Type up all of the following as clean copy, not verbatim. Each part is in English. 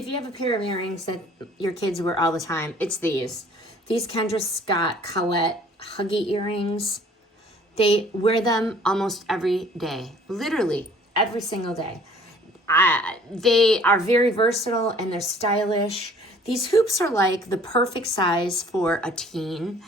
If you have a pair of earrings that your kids wear all the time, it's these. These Kendra Scott Colette Huggie earrings. They wear them almost every day, literally every single day. They are very versatile and they're stylish. These hoops are like the perfect size for a teen,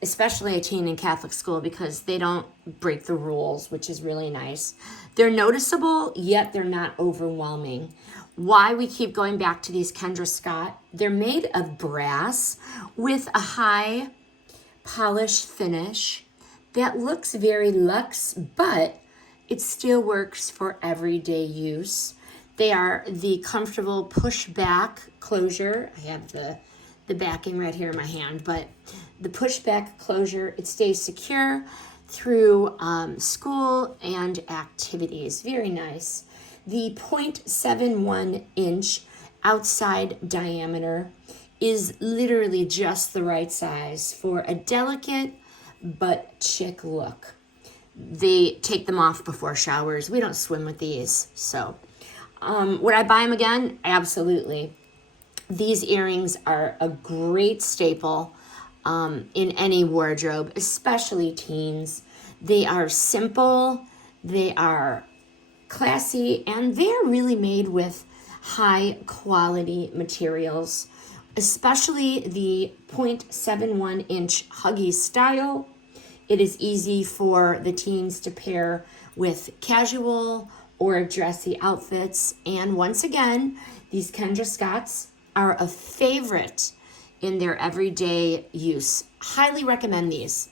especially a teen in Catholic school, because they don't break the rules, which is really nice. They're noticeable, yet they're not overwhelming. Why we keep going back to these Kendra Scott, they're made of brass with a high polished finish that looks very luxe, but it still works for everyday use. They are the comfortable push-back closure. I have the backing right here in my hand, but the push-back closure, it stays secure through school and activities. Very nice. The 0.71 inch outside diameter is literally just the right size for a delicate but chic look. They take them off before showers. We don't swim with these. So would I buy them again? Absolutely. These earrings are a great staple in any wardrobe, especially teens. They are simple, they are classy, and they're really made with high quality materials, especially the 0.71 inch Huggie style. It is easy for the teens to pair with casual or dressy outfits. And once again, these Kendra Scotts are a favorite in their everyday use. Highly recommend these.